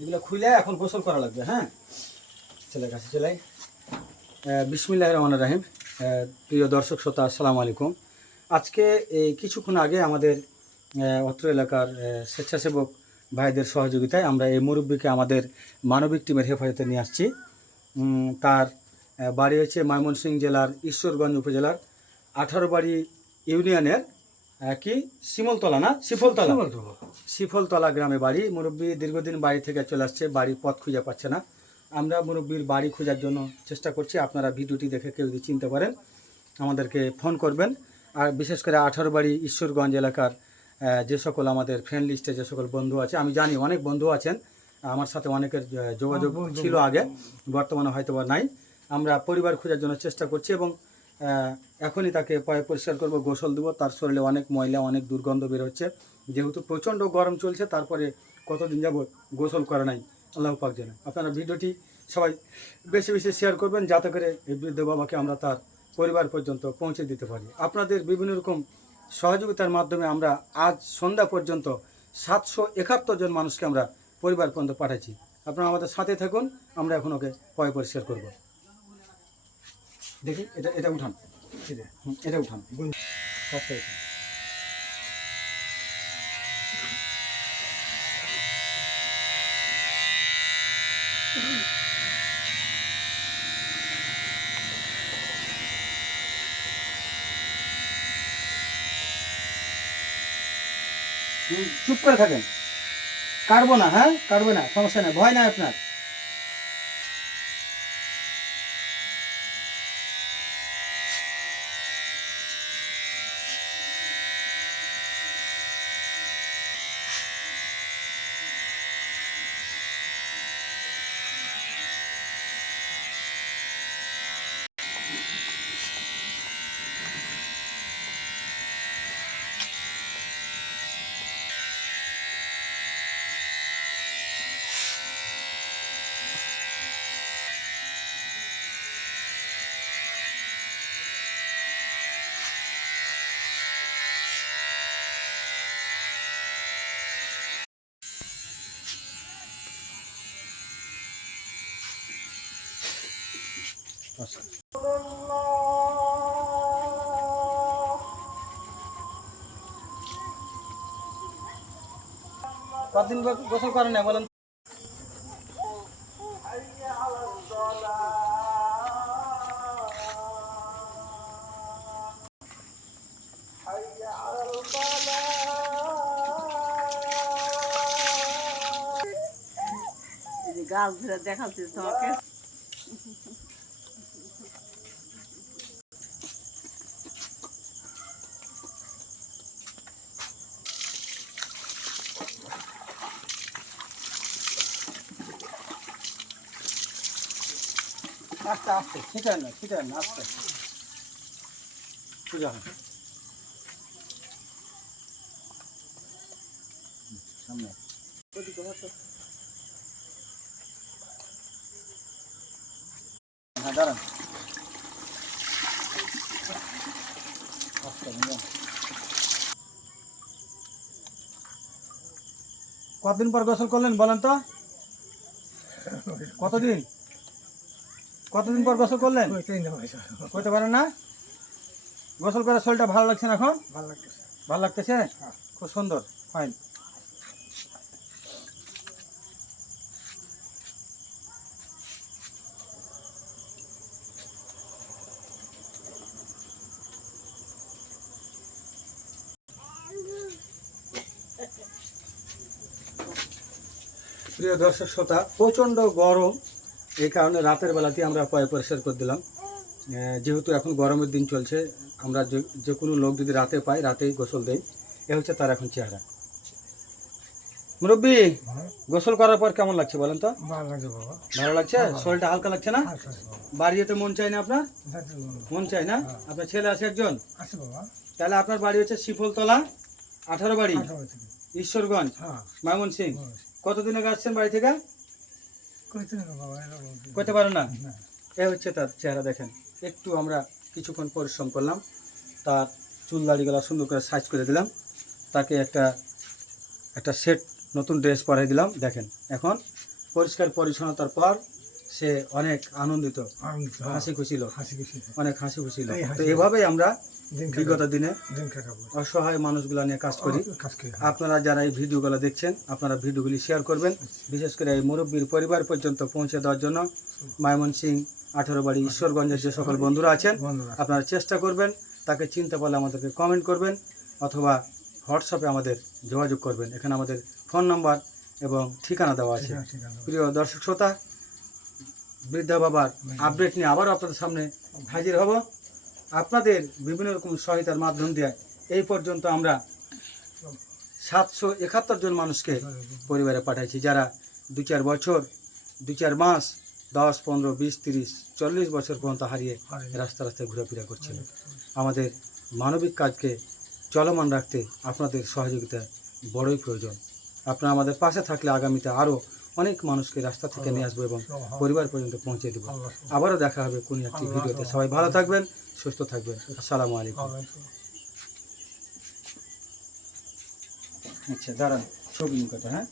এগুলো খুলে এখন গোসল করা লাগবে হ্যাঁ? ছেলের কাছে চলাই বিসমিল্লাহ রহমান রাহিম। প্রিয় দর্শক, শ্রোতা, আসসালামু আলাইকুম। আজকে এই কিছুক্ষণ আগে আমাদের অত্র এলাকার স্বেচ্ছাসেবক ভাইদের সহযোগিতায় আমরা এই মুরব্বীকে আমাদের মানবিক টিমের হেফাজতে নিয়ে আসছি। তার বাড়ি হচ্ছে ময়মনসিংহ জেলার ঈশ্বরগঞ্জ উপজেলার আঠারো বাড়ি ইউনিয়নের কি? শিমলতলা না? শিফলতলা। শিফলতলা গ্রামে বাড়ি। মুরব্বী দীর্ঘদিন বাড়ি থেকে চলে আসছে বাড়ির পথ খুঁজে পাচ্ছে না। আমরা মুরব্বীর বাড়ি খোঁজার জন্য চেষ্টা করছি আপনারা ভিডিওটি দেখে কেউ যদি চিনতে পারেন আমাদেরকে ফোন করবেন। আর বিশেষ করে আঠারো বাড়ি ঈশ্বরগঞ্জ এলাকার যে সকল আমাদের ফ্রেন্ড লিস্টে যে সকল বন্ধু আছে আমি জানি অনেক বন্ধু আছেন আমার সাথে অনেকের যোগাযোগ ছিল আগে বর্তমানে হয়তো বা নাই। আমরা পরিবার খোঁজার জন্য চেষ্টা করছি এবং এখনই তাকে পয় পরিষ্কার করব, গোসল দেবো। তার শরীরে অনেক ময়লা, অনেক দুর্গন্ধ বের হচ্ছে। যেহেতু প্রচণ্ড গরম চলছে, তারপরে কতদিন যাব গোসল করে নাই, আল্লাহ পাক জানে। আপনারা ভিডিওটি সবাই বেশি বেশি শেয়ার করবেন, যাতে করে এই বৃদ্ধ বাবাকে আমরা তার পরিবার পর্যন্ত পৌঁছে দিতে পারি। আপনাদের বিভিন্ন রকম সহযোগিতার মাধ্যমে আমরা আজ সন্ধ্যা পর্যন্ত সাতশো একাত্তর জন মানুষকে আমরা পরিবার পর্যন্ত পাঠাচ্ছি আপনারা আমাদের সাথে থাকুন, আমরা এখন ওকে পয় পরিষ্কার করব। দেখি এটা এটা উঠান। এটা উঠান। চুপ করে থাকেন। কাটবো না হ্যাঁ? কাটবে না, সমস্যা নেই, ভয় নাই আপনার। আচ্ছা। কতদিন গোসল করেন না বলেন গাছ ধরে দেখাচ্ছি তোমাকে আস্তে আস্তে ছিটান না ছিটান না, আস্তে। সোজা সামনে। হ্যাঁ কতদিন পর গোসল করলেন বলেন তো? কতদিন? কতদিন পর গোসল করলেন? করতে পারেন না? গোসল করে শরীরটা ভালো লাগছে না এখন? ভালো লাগতেছে। ভালো লাগতেছে? খুব সুন্দর ফাইন প্রিয় দর্শক শ্রোতা প্রচণ্ড গরম। এই কারণে রাতের বেলাতে আমরা পয় পরিষ্কার করে দিলাম। যেহেতু এখন গরমের দিন চলছে আমরা যে কোনো লোক যদি রাতে পাই রাতেই গোসল দেই। এ হচ্ছে তার এখন চেহারা। মুরব্বী গোসল করার পর কেমন লাগছে বলেন তো? ভালো লাগছে লাগছে? শরীরটা হালকা লাগছে না? বাড়ি যেতে মন চায় না আপনার? মন চায় না? আপনার ছেলে আছে একজন? তাহলে আপনার বাড়ি হচ্ছে শিফলতলা আঠারো বাড়ি ঈশ্বরগঞ্জ হ্যাঁ। ময়মনসিং বলো। কতদিন আগে আসছেন বাড়ি থেকে কইতে না বাবা এটা বলতে করতে পারেন না এ হচ্ছে তার চেহারা দেখেন। একটু আমরা কিছুক্ষণ পরিশ্রম করলাম তার চুল দাড়িগুলো সুন্দর করে সাইজ করে দিলাম তাকে একটা একটা সেট নতুন ড্রেস পরাই দিলাম দেখেন। এখন পরিষ্কার পরিচ্ছন্নতার পর সে অনেক আনন্দিত আনন্দ হাসি খুশি লোক। হাসি খুশি অনেক হাসি খুশি লোক। তো এভাবেই আমরা বিগত দিনে অসহায় মানুষগুলো নিয়ে কাজ করি। আপনারা যারা এই ভিডিওগুলো দেখছেন আপনারা ভিডিওগুলি শেয়ার করবেন। বিশেষ করে এই মুরব্বীর পরিবার পর্যন্ত পৌঁছে দেওয়ার জন্য ময়মনসিং আঠারো বাড়ি ঈশ্বরগঞ্জের যে সকল বন্ধুরা আছেন আপনারা চেষ্টা করবেন তাকে চিনতে পারলে আমাদেরকে কমেন্ট করবেন অথবা হোয়াটসঅ্যাপে আমাদের যোগাযোগ করবেন। এখানে আমাদের ফোন নাম্বার এবং ঠিকানা দেওয়া আছে। প্রিয় দর্শক শ্রোতা বৃদ্ধা বাবার আপডেট নিয়ে আবারও আপনাদের সামনে হাজির হব। আপনাদের বিভিন্ন রকম সহায়তার মাধ্যম দিয়ে এই পর্যন্ত আমরা সাতশো একাত্তর জন মানুষকে পরিবারে পাঠাইছি যারা দু চার বছর দু চার মাস দশ পনেরো বিশ তিরিশ চল্লিশ বছর পর্যন্ত হারিয়ে। রাস্তা রাস্তায় ঘোরাফেরা করছিল আমাদের মানবিক কাজকে চলমান রাখতে আপনাদের সহযোগিতা বড়ই প্রয়োজন আপনারা আমাদের পাশে থাকলে আগামীতে আরও অনেক মানুষকে রাস্তা থেকে নিয়ে আসব এবং পরিবার পর্যন্ত পৌঁছে দেবো। আবারও দেখা হবে কোন একটি ভিডিওতে। সবাই ভালো থাকবেন সুস্থ থাকবেন। আসসালামু আলাইকুম। আচ্ছা দাঁড়ান ছবি নিকটে হ্যাঁ?